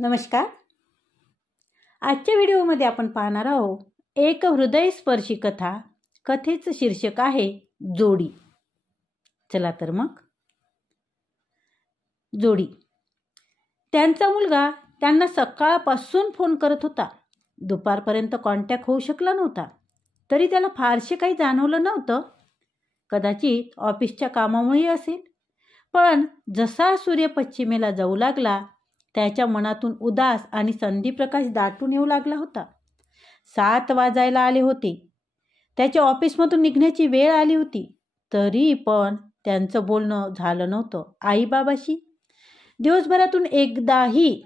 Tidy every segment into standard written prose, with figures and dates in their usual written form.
नमस्कार. आजच्या व्हिडिओमध्ये आपण पाहणार आहोत एक हृदयस्पर्शी कथा. कथेचं शीर्षक आहे जोडी. चला तर मग. जोडी. त्यांचा मुलगा त्यांना सकाळपासून फोन करत होता. दुपारपर्यंत कॉन्टॅक्ट होऊ शकला नव्हता. तरी त्याला फारसे काही जाणवलं नव्हतं. कदाचित ऑफिसच्या कामामुळे असेल. पण जसा सूर्य पश्चिमेला जाऊ लागला त्याच्या मनातून उदास आणि संधीप्रकाश दाटून येऊ लागला होता. 7 वाजायला आले होते. त्याच्या ऑफिसमधून निघण्याची वेळ आली होती. तरी पण त्यांचं बोलणं झालं नव्हतं आईबाबाशी. दिवसभरातून एकदाही.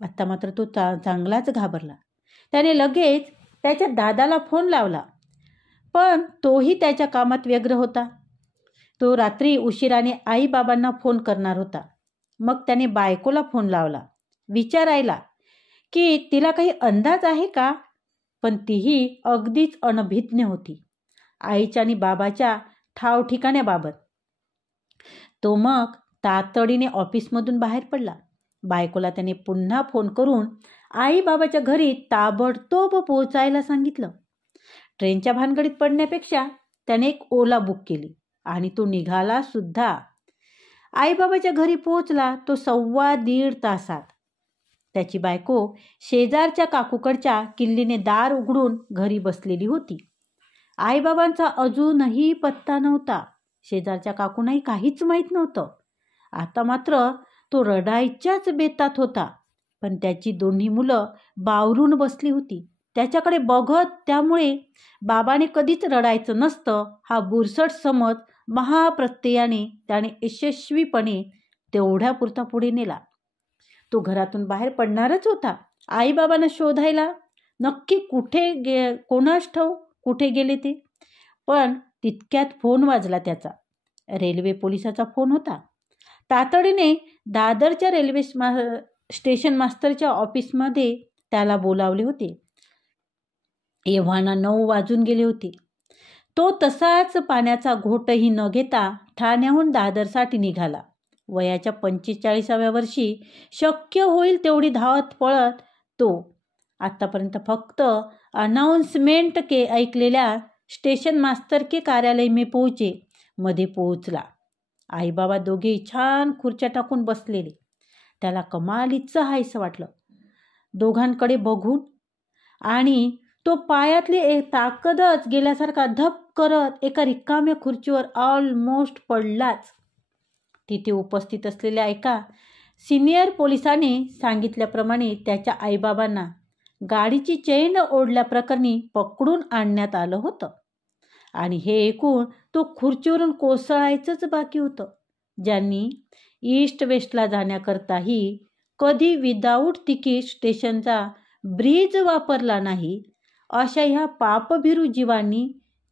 आता मात्र तो चांगलाच घाबरला. त्याने लगेच त्याच्या दादाला फोन लावला. पण तोही त्याच्या कामात व्यग्र होता. तो रात्री उशिराने आईबाबांना फोन करणार होता. मग त्याने बायकोला फोन लावला, विचारायला की तिला काही अंदाज आहे का. पण तीही अगदीच अनभिज्ञ होती आईच्या आणि बाबाच्या ठाव ठिकाण्याबाबत. तो मग तातडीने ऑफिसमधून बाहेर पडला. बायकोला त्याने पुन्हा फोन करून आईबाबाच्या घरी ताबडतोब पोहोचायला सांगितलं. ट्रेनच्या भानगडीत पडण्यापेक्षा त्याने एक ओला बुक केली आणि तो निघाला सुद्धा. आईबाबाच्या घरी पोहोचला तो 1.25 तासात. त्याची बायको शेजारच्या काकूकडच्या किल्लीने दार उघडून घरी बसलेली होती. आईबाबांचा अजूनही पत्ता नव्हता. शेजारच्या काकूंनाही काहीच माहीत नव्हतं. आता मात्र तो रडायच्याच बेतात होता. पण त्याची दोन्ही मुलं बावरून बसली होती त्याच्याकडे बघत. त्यामुळे बाबाने कधीच रडायचं नसतं हा बुरसट समज महाप्रत्ययाने त्याने यशस्वीपणे तेवढ्यापुरता पुढे नेला. तो घरातून बाहेर पडणारच होता आईबाबांना शोधायला. नक्की कोणास ठाऊक कुठे गेले ते. पण तितक्यात फोन वाजला त्याचा. रेल्वे पोलिसाचा फोन होता. तातडीने दादरच्या रेल्वे स्टेशन मास्तरच्या ऑफिसमध्ये त्याला बोलावले होते. एव्हाना 9 वाजून गेले होते. तो तसाच पाण्याचा घोटही न घेता ठाण्याहून दादरसाठी निघाला. वयाच्या 45व्या वर्षी शक्य होईल तेवढी धावत पळत तो आत्तापर्यंत फक्त अनाउन्समेंट ऐकलेल्या स्टेशन मास्तर के कार्यालय में पोहोचे मध्ये पोहोचला. आईबाबा दोघेही छान खुर्च्या टाकून बसलेले. त्याला कमालीचं हायसं वाटलं दोघांकडे बघून. आणि तो पायातली ताकदच गेल्यासारखा धप करत एका रिकाम्या खुर्चीवर ऑलमोस्ट पडलाच. तिथे उपस्थित असलेल्या एका सिनियर पोलिसाने सांगितल्याप्रमाणे त्याच्या आईबाबांना गाडीची चेन ओढल्याप्रकरणी पकडून आणण्यात आलं होतं. आणि हे ऐकून तो खुर्चीवरून कोसळायचंच बाकी होतं. ज्यांनी ईस्ट वेस्टला जाण्याकरताही कधी विदाऊट तिकीट स्टेशनचा ब्रिज वापरला नाही अशा ह्या पापभिरू जीवांनी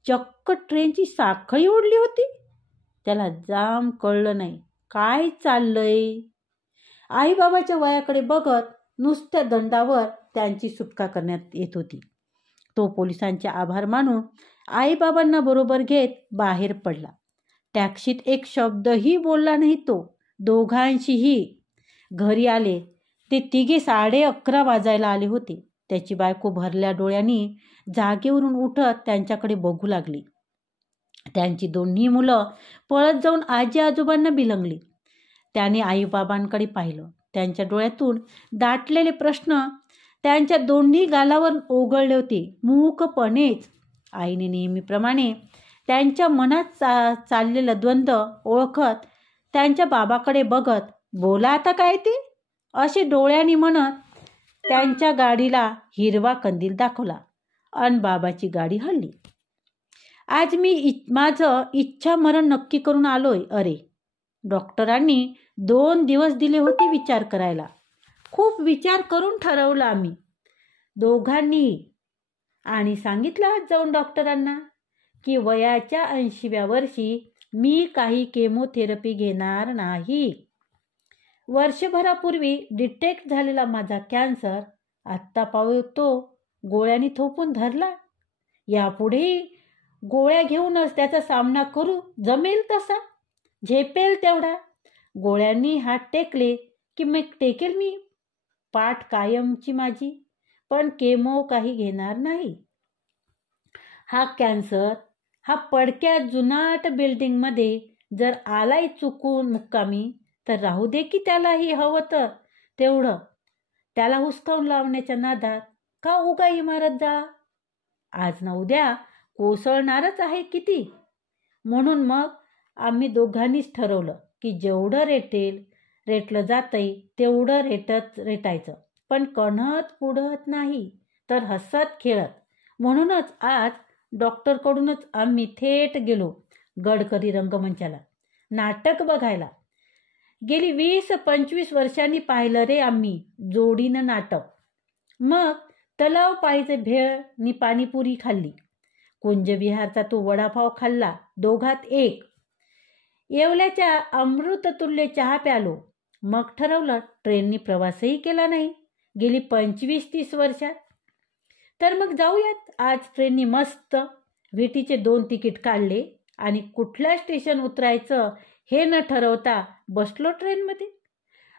चक्क ट्रेनची साखळी ओढली होती. त्याला जाम कळलं नाही काय चाललंय. आईबाबाच्या वयाकडे बघत नुसत्या दंडावर त्यांची सुटका करण्यात येत होती. तो पोलिसांचे आभार मानून आईबाबांना बरोबर घेत बाहेर पडला. टॅक्सीत एक शब्दही बोलला नाही तो. दोघांशीही घरी आले ते तिघे 11:30 वाजायला आले होते. त्याची बायको भरल्या डोळ्यांनी जागेवरून उठत त्यांच्याकडे बघू लागली. त्यांची दोन्ही मुलं पळत जाऊन आजी आजोबांना बिलगली. त्याने आईबाबांकडे पाहिलं. त्यांच्या डोळ्यातून दाटलेले प्रश्न त्यांच्या दोन्ही गालावर ओघळले होते मूकपणेच. आईने नेहमीप्रमाणे त्यांच्या मनात चाललेलं द्वंद्व ओळखत त्यांच्या बाबाकडे बघत बोला आता काय ते असे डोळ्यांनी म्हणत त्यांच्या गाडीला हिरवा कंदील दाखवला अन बाबाची गाडी हलली. आज मी माझं इच्छा मरण नक्की करून आलोय. अरे डॉक्टरांनी 2 दिवस दिले होते विचार करायला. खूप विचार करून ठरवलं आम्ही दोघांनीही. आणि सांगितलं आज जाऊन डॉक्टरांना की वयाच्या 80व्या वर्षी मी काही केमोथेरपी घेणार नाही. वर्षभरापूर्वी डिटेक्ट झालेला माझा कॅन्सर आत्ता पाहतो गोळ्यांनी थोपून धरला. यापुढेही गोळ्या घेऊनच त्याचा सामना करू. जमेल तसा, झेपेल तेवढा. गोळ्यांनी हात टेकले की मग टेकेल मी. पाठ कायमची माझी, पण केमो काही घेणार नाही. हा कॅन्सर हा पडक्या जुनाट बिल्डिंगमध्ये जर आलाय चुकून मुक्कामी, तर राहू दे की त्यालाही हवं तर तेवढं. त्याला हुसकावून लावण्याच्या नादात का उगा इमारत जा. आज ना उद्या कोसळणारच आहे किती. म्हणून मग आम्ही दोघांनीच ठरवलं की जेवढं रेटलं जातंय तेवढं रेटायचं, पण कणत पुढत नाही तर हसत खेळत. म्हणूनच आज डॉक्टरकडूनच आम्ही थेट गेलो गडकरी रंगमंचाला नाटक बघायला. गेली 20-25 वर्षांनी पाहिलं रे आम्ही जोडीनं नाटक. मग तलाव पायीचे भेळ नि पाणीपुरी खाल्ली, कुंजविहारचा तो वडापाव खाल्ला, दोघात एक. येवल्याच्या अमृततुल्य चहा प्यालो. मग ठरवलं ट्रेननी प्रवासही केला नाही गेली 25-30 वर्षात. तर मग जाऊयात आज ट्रेननी मस्त. व्हीटीचे 2 तिकीट काढले आणि कुठल्या स्टेशन उतरायचं हे न ठरवता बसलो ट्रेनमध्ये.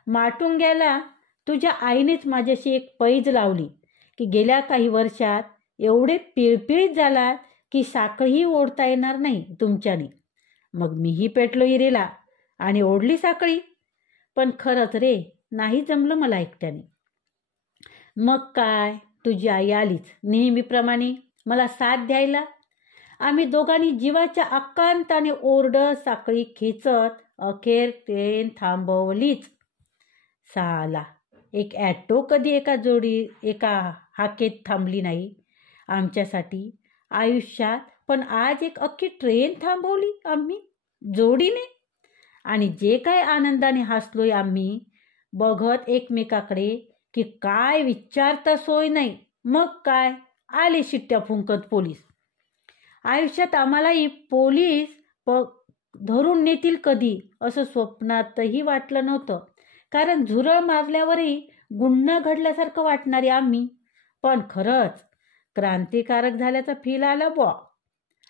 माटुंग्याला तुझ्या आईनेच माझ्याशी एक पैज लावली की गेल्या काही वर्षात एवढे पिळपिळीत झाला की साखळीही ओढता येणार नाही तुमच्याने. मग मीही पेटलो इरेला आणि ओढली साखळी. पण खरंच रे नाही जमलं मला एकट्याने. मग काय तुझी आई आलीच नेहमीप्रमाणे मला साथ द्यायला. आम्ही दोघांनी जीवाच्या आकांताने ओरडत साखळी खेचत अखेर ट्रेन थांबवलीच. साला एक ॲटो कधी एका हाकेत थांबली नाही आमच्यासाठी आयुष्यात, पण आज एक अख्खी ट्रेन थांबवली आम्ही जोडीने. आणि जे काय आनंदाने हसलोय आम्ही बघत एकमेकाकडे की काय विचारता सोय नाही. मग काय आले शिट्ट्या फुंकत पोलीस. आयुष्यात आम्हालाही पोलीस धरून नेतील कधी असं स्वप्नातही वाटलं नव्हतं, कारण झुरळ मारल्यावरही गुन्हा घडल्यासारखं वाटणारे आम्ही. पण खरंच क्रांतिकारक झाल्याचा फील आला बुवा.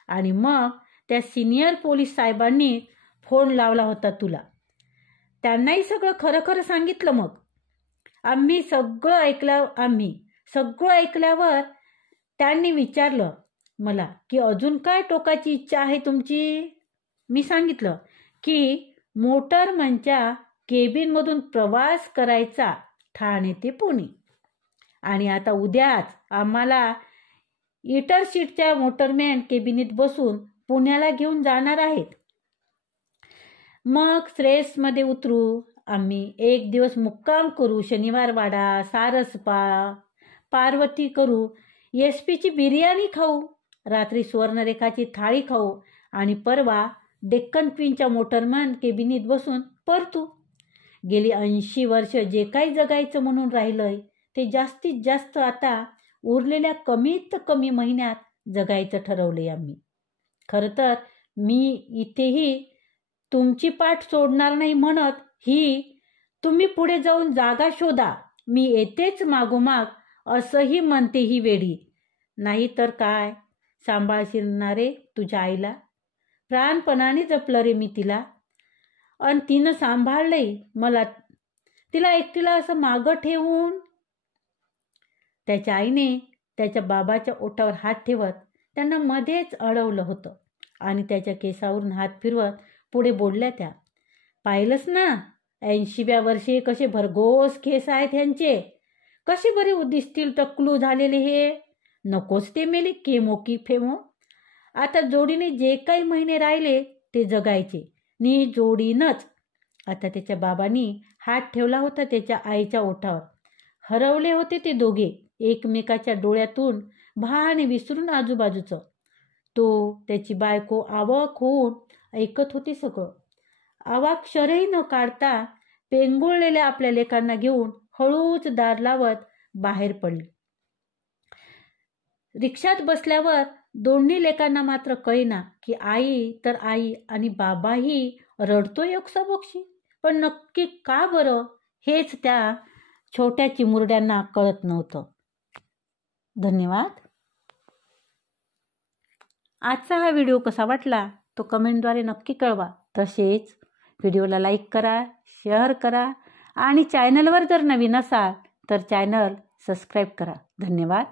आणि मग त्या सिनियर पोलीस साहेबांनी फोन लावला होता तुला. त्यांनाही सगळं खरं खरं सांगितलं. मग आम्ही सगळं ऐकल्यावर त्यांनी विचारलं मला की अजून काय टोकाची इच्छा आहे तुमची. मी सांगितलं की मोटरमनच्या केबिनमधून प्रवास करायचा ठाणे ते पुणे. आणि आता उद्याच आम्हाला इटर सीटच्या मोटरमॅन केबिनीत बसून पुण्याला घेऊन जाणार आहेत. मग श्रेयसमध्ये उतरू. आम्ही एक दिवस मुक्काम करू. शनिवार वाडा, सारसपा, पार्वती करू. SP ची बिर्याणी खाऊ. रात्री सुवर्णरेखाची थाळी खाऊ. आणि परवा डेक्कन क्वीनच्या मोटरमॅन केबिनीत बसून परतू. गेली 80 वर्ष जे काही जगायचं म्हणून राहिलंय ते जास्तीत जास्त आता उरलेल्या कमीत कमी महिन्यात जगायचं ठरवलंय आम्ही. खरं तर मी इथेही तुमची पाठ सोडणार नाही म्हणत ही तुम्ही पुढे जाऊन जागा शोधा, मी येतेच मागोमाग असंही म्हणते ही वेडी. नाही तर काय सांभाळशील ना रे तुझ्या आईला. प्राणपणाने जपलं रे मी तिला आणि तिनं सांभाळलंय मला, तिला एकटीला असं मागं ठेवून. त्याच्या आईने त्याच्या बाबाच्या ओठावर हात ठेवत त्यांना मध्येच अडवलं होतं आणि त्याच्या केसावरून हात फिरवत पुढे बोलल्या त्या. पाहिलंस ना 80व्या वर्षी कसे भरघोस केस आहेत ह्यांचे, कसे बरे दिसतील टक्कलू झालेले हे. नकोच ते मेले केमो की फेमो. आता जोडीने जे काही महिने राहिले ते जगायचे नि जोडीनंच. आता त्याच्या बाबांनी हात ठेवला होता त्याच्या आईच्या ओठावर. हरवले होते ते दोघे एकमेकाच्या डोळ्यातून भान विसरून आजूबाजूचं. तो त्याची बायको आवाक होऊन ऐकत होती सगळं. अवाक्षरही न काढता पेंगुळलेल्या आपल्या लेकांना घेऊन हळूच दार लावत बाहेर पडली. रिक्षात बसल्यावर दोन्ही लेकांना मात्र कळेना की आई तर आई आणि बाबाही रडतोय एकसाबोक्षी. पण नक्की का बरं हेच त्या छोट्या चिमुरड्यांना कळत नव्हतं. धन्यवाद. आजचा हा व्हिडिओ कसा वाटला तो कमेंटद्वारे नक्की कळवा. तसेच व्हिडिओला लाईक करा, शेअर करा आणि चॅनलवर जर नवीन असाल तर चॅनल सबस्क्राईब करा. धन्यवाद.